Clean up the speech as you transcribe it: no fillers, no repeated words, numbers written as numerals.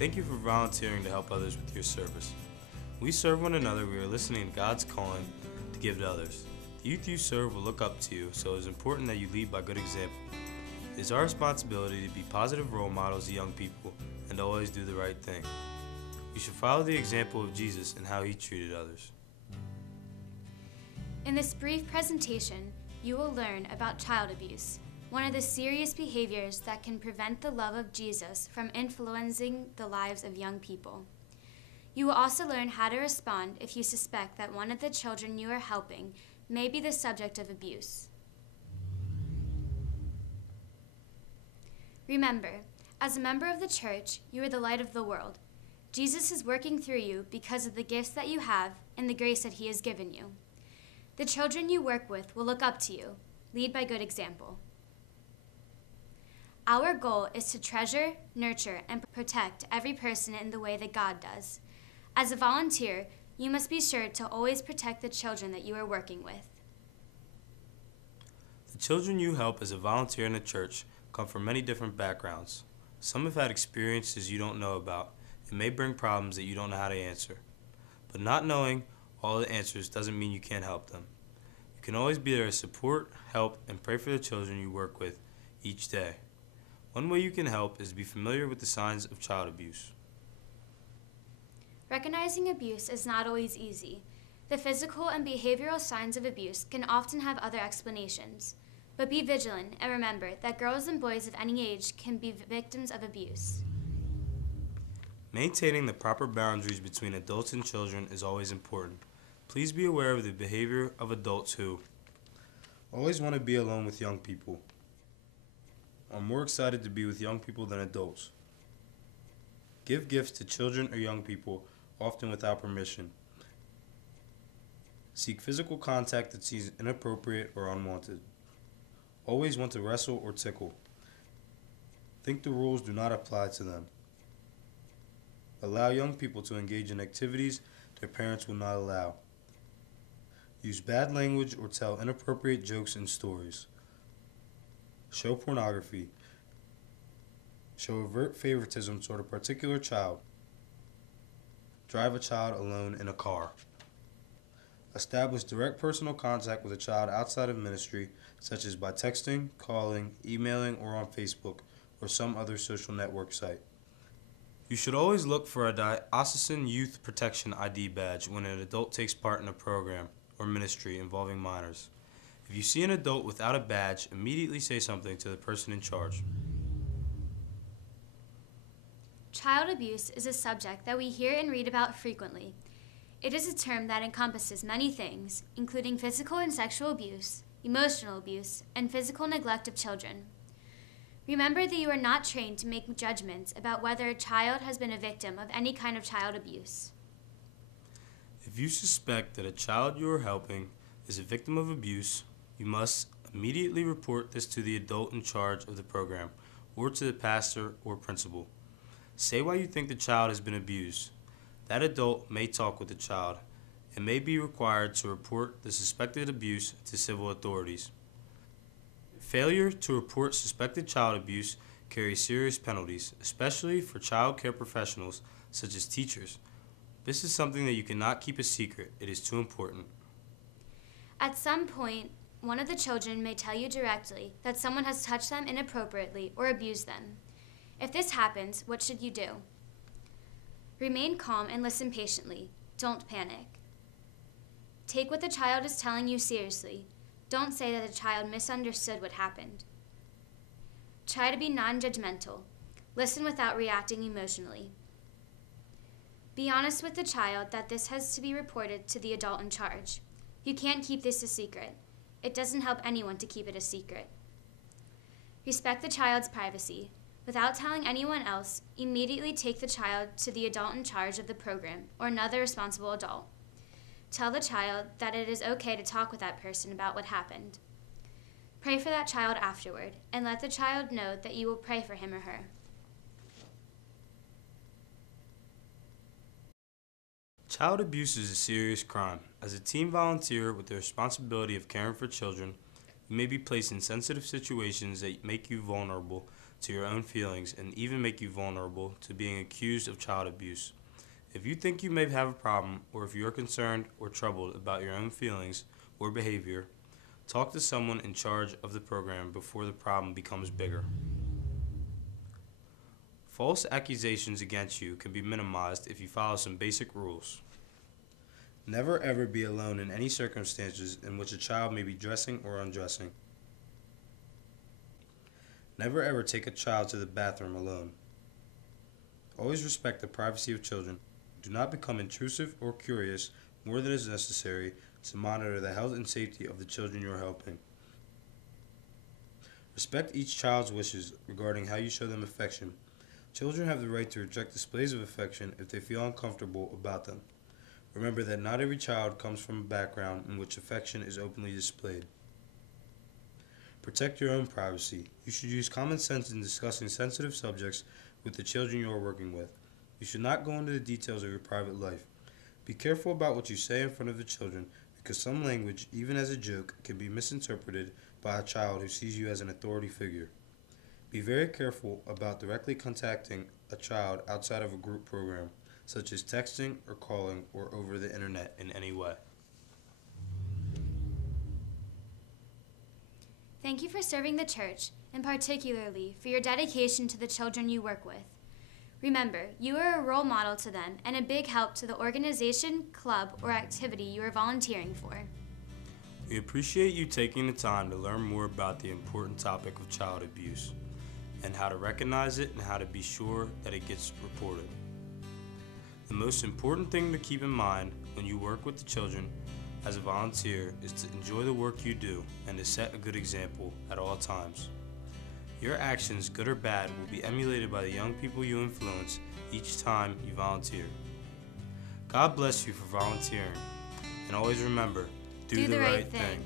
Thank you for volunteering to help others with your service. We serve one another. We are listening to God's calling to give to others. The youth you serve will look up to you, so it is important that you lead by good example. It is our responsibility to be positive role models to young people and to always do the right thing. You should follow the example of Jesus and how he treated others. In this brief presentation, you will learn about child abuse, one of the serious behaviors that can prevent the love of Jesus from influencing the lives of young people. You will also learn how to respond if you suspect that one of the children you are helping may be the subject of abuse. Remember, as a member of the church, you are the light of the world. Jesus is working through you because of the gifts that you have and the grace that he has given you. The children you work with will look up to you. Lead by good example. Our goal is to treasure, nurture, and protect every person in the way that God does. As a volunteer, you must be sure to always protect the children that you are working with. The children you help as a volunteer in the church come from many different backgrounds. Some have had experiences you don't know about and may bring problems that you don't know how to answer. But not knowing all the answers doesn't mean you can't help them. You can always be there to support, help, and pray for the children you work with each day. One way you can help is to be familiar with the signs of child abuse. Recognizing abuse is not always easy. The physical and behavioral signs of abuse can often have other explanations. But be vigilant and remember that girls and boys of any age can be victims of abuse. Maintaining the proper boundaries between adults and children is always important. Please be aware of the behavior of adults who always want to be alone with young people, are more excited to be with young people than adults, give gifts to children or young people, often without permission, seek physical contact that seems inappropriate or unwanted, always want to wrestle or tickle, think the rules do not apply to them, allow young people to engage in activities their parents will not allow, use bad language or tell inappropriate jokes and stories, show pornography, show overt favoritism toward a particular child, drive a child alone in a car, establish direct personal contact with a child outside of ministry, such as by texting, calling, emailing, or on Facebook, or some other social network site. You should always look for a Diocesan Youth Protection ID badge when an adult takes part in a program or ministry involving minors. If you see an adult without a badge, immediately say something to the person in charge. Child abuse is a subject that we hear and read about frequently. It is a term that encompasses many things, including physical and sexual abuse, emotional abuse, and physical neglect of children. Remember that you are not trained to make judgments about whether a child has been a victim of any kind of child abuse. If you suspect that a child you are helping is a victim of abuse, you must immediately report this to the adult in charge of the program or to the pastor or principal. Say why you think the child has been abused. That adult may talk with the child and may be required to report the suspected abuse to civil authorities. Failure to report suspected child abuse carries serious penalties, especially for child care professionals such as teachers. This is something that you cannot keep a secret. It is too important. At some point, one of the children may tell you directly that someone has touched them inappropriately or abused them. If this happens, what should you do? Remain calm and listen patiently. Don't panic. Take what the child is telling you seriously. Don't say that the child misunderstood what happened. Try to be non-judgmental. Listen without reacting emotionally. Be honest with the child that this has to be reported to the adult in charge. You can't keep this a secret. It doesn't help anyone to keep it a secret. Respect the child's privacy. Without telling anyone else, immediately take the child to the adult in charge of the program or another responsible adult. Tell the child that it is okay to talk with that person about what happened. Pray for that child afterward, and let the child know that you will pray for him or her. Child abuse is a serious crime. As a teen volunteer with the responsibility of caring for children, you may be placed in sensitive situations that make you vulnerable to your own feelings and even make you vulnerable to being accused of child abuse. If you think you may have a problem, or if you are concerned or troubled about your own feelings or behavior, talk to someone in charge of the program before the problem becomes bigger. False accusations against you can be minimized if you follow some basic rules. Never ever be alone in any circumstances in which a child may be dressing or undressing. Never ever take a child to the bathroom alone. Always respect the privacy of children. Do not become intrusive or curious more than is necessary to monitor the health and safety of the children you are helping. Respect each child's wishes regarding how you show them affection. Children have the right to reject displays of affection if they feel uncomfortable about them. Remember that not every child comes from a background in which affection is openly displayed. Protect your own privacy. You should use common sense in discussing sensitive subjects with the children you are working with. You should not go into the details of your private life. Be careful about what you say in front of the children, because some language, even as a joke, can be misinterpreted by a child who sees you as an authority figure. Be very careful about directly contacting a child outside of a group program, such as texting or calling or over the internet in any way. Thank you for serving the church, and particularly for your dedication to the children you work with. Remember, you are a role model to them and a big help to the organization, club, or activity you are volunteering for. We appreciate you taking the time to learn more about the important topic of child abuse and how to recognize it and how to be sure that it gets reported. The most important thing to keep in mind when you work with the children as a volunteer is to enjoy the work you do and to set a good example at all times. Your actions, good or bad, will be emulated by the young people you influence each time you volunteer. God bless you for volunteering, and always remember, do the right thing.